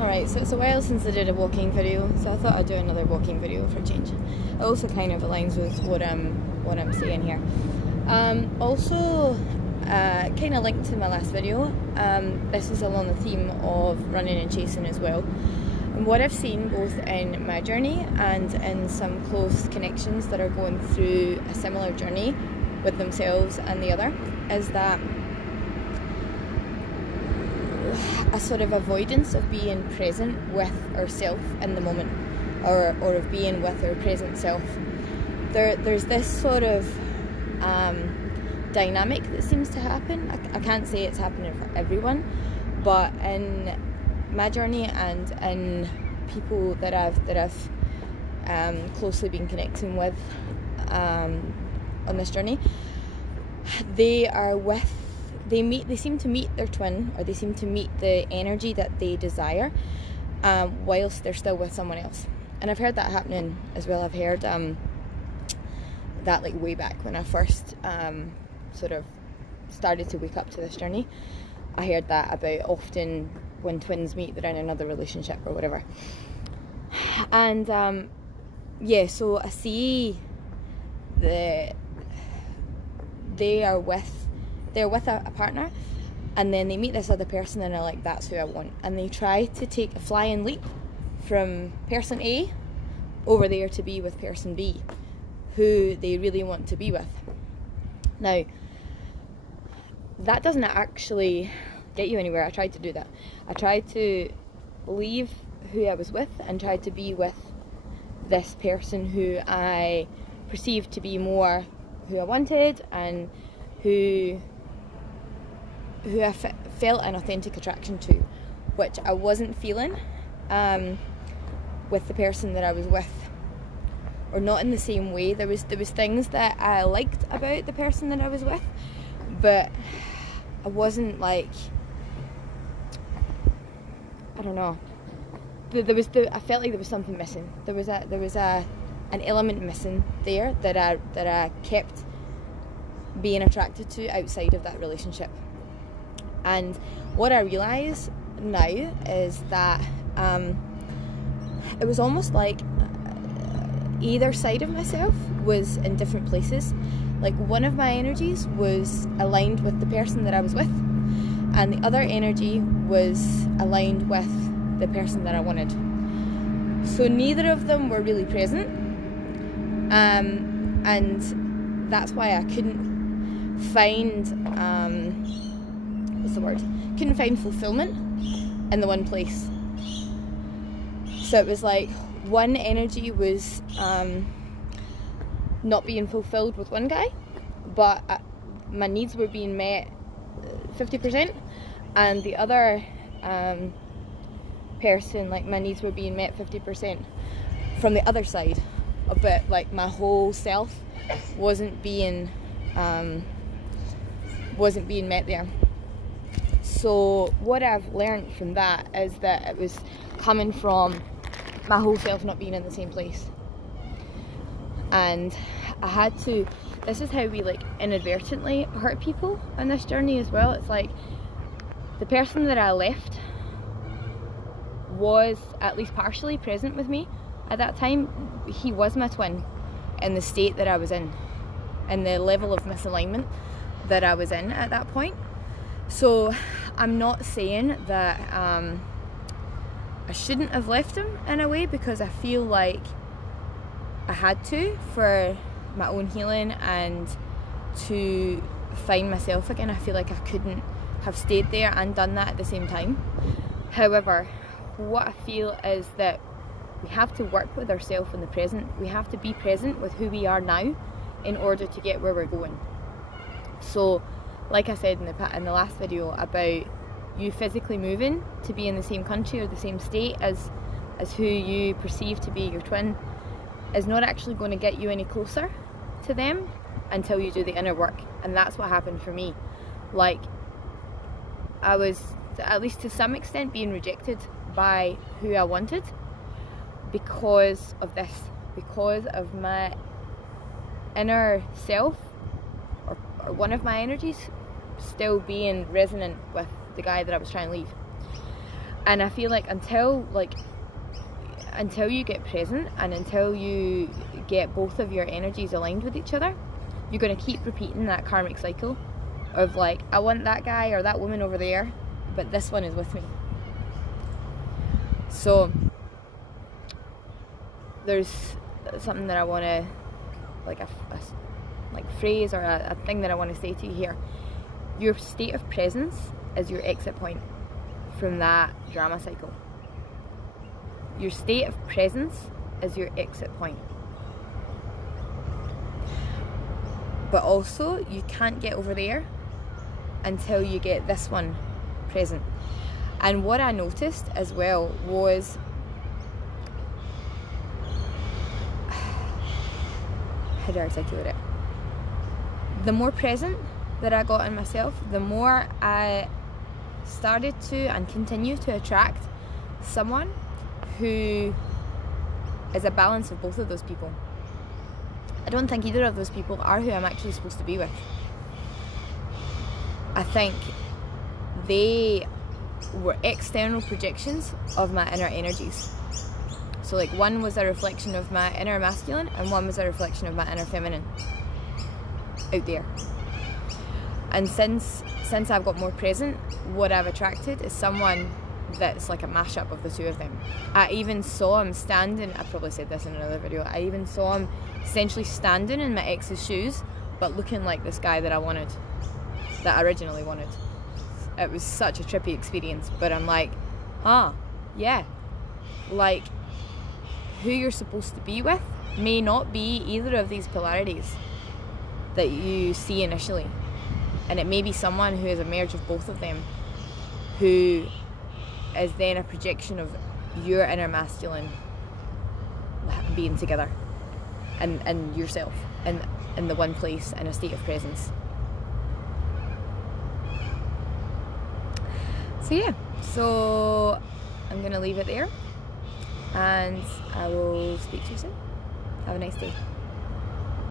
Alright, so it's a while since I did a walking video, so I thought I'd do another walking video for a change. It also kind of aligns with what I'm saying here. Also, kind of linked to my last video, this is along the theme of running and chasing as well. And what I've seen both in my journey and in some close connections that are going through a similar journey with themselves and the other is that a sort of avoidance of being present with ourself in the moment, or of being with our present self. There's this sort of dynamic that seems to happen. I can't say it's happening for everyone, but in my journey and in people that I've closely been connecting with on this journey, they seem to meet their twin, or they seem to meet the energy that they desire whilst they're still with someone else. And I've heard that happening as well. I've heard that like way back when I first sort of started to wake up to this journey. I heard that about often when twins meet, they're in another relationship or whatever. And yeah, so I see they're with a partner, and then they meet this other person and they're like, that's who I want, and they try to take a flying leap from person A over there to be with person B, who they really want to be with. Now, that doesn't actually get you anywhere. I tried to do that. I tried to leave who I was with and tried to be with this person who I perceived to be more who I wanted, and who I felt an authentic attraction to, which I wasn't feeling with the person that I was with, or not in the same way. There was things that I liked about the person that I was with, but I wasn't like, I don't know. I felt like there was something missing. There was an element missing there that I kept being attracted to outside of that relationship. And what I realise now is that it was almost like either side of myself was in different places. Like, one of my energies was aligned with the person that I was with, and the other energy was aligned with the person that I wanted. So neither of them were really present, and that's why I couldn't find couldn't find fulfillment in the one place. So it was like one energy was not being fulfilled with one guy, but my needs were being met 50%, and the other person, like, my needs were being met 50% from the other side, but like my whole self wasn't being met there. So what I've learned from that is that it was coming from my whole self not being in the same place. And I had to, this is how we like inadvertently hurt people on this journey as well. It's like the person that I left was at least partially present with me at that time. He was my twin in the state that I was in, and the level of misalignment that I was in at that point. So I'm not saying that I shouldn't have left him in a way, because I feel like I had to, for my own healing and to find myself again. I feel like I couldn't have stayed there and done that at the same time. However, what I feel is that we have to work with ourselves in the present. We have to be present with who we are now in order to get where we're going. So, like I said in the last video about you physically moving to be in the same country or the same state as who you perceive to be your twin is not actually going to get you any closer to them until you do the inner work. And that's what happened for me. Like, I was, at least to some extent, being rejected by who I wanted because of this, because of my inner self, or one of my energies still being resonant with the guy that I was trying to leave. And I feel like until you get present and until you get both of your energies aligned with each other, you're going to keep repeating that karmic cycle of like, I want that guy or that woman over there, but this one is with me. So there's something that I want to, like a phrase or a thing that I want to say to you here. Your state of presence is your exit point from that drama cycle. Your state of presence is your exit point. But also, you can't get over there until you get this one present. And what I noticed as well was, how do I articulate it? The more present that I got in myself, the more I started to and continue to attract someone who is a balance of both of those people. I don't think either of those people are who I'm actually supposed to be with. I think they were external projections of my inner energies. So like one was a reflection of my inner masculine and one was a reflection of my inner feminine out there. And since I've got more present, what I've attracted is someone that's like a mashup of the two of them. I even saw him standing, I probably said this in another video, I even saw him essentially standing in my ex's shoes, but looking like this guy that I wanted, that I originally wanted. It was such a trippy experience, but I'm like, yeah, like who you're supposed to be with may not be either of these polarities that you see initially. And it may be someone who is a merge of both of them, who is then a projection of your inner masculine being together and yourself in the one place in a state of presence. So yeah, so I'm going to leave it there and I will speak to you soon. Have a nice day.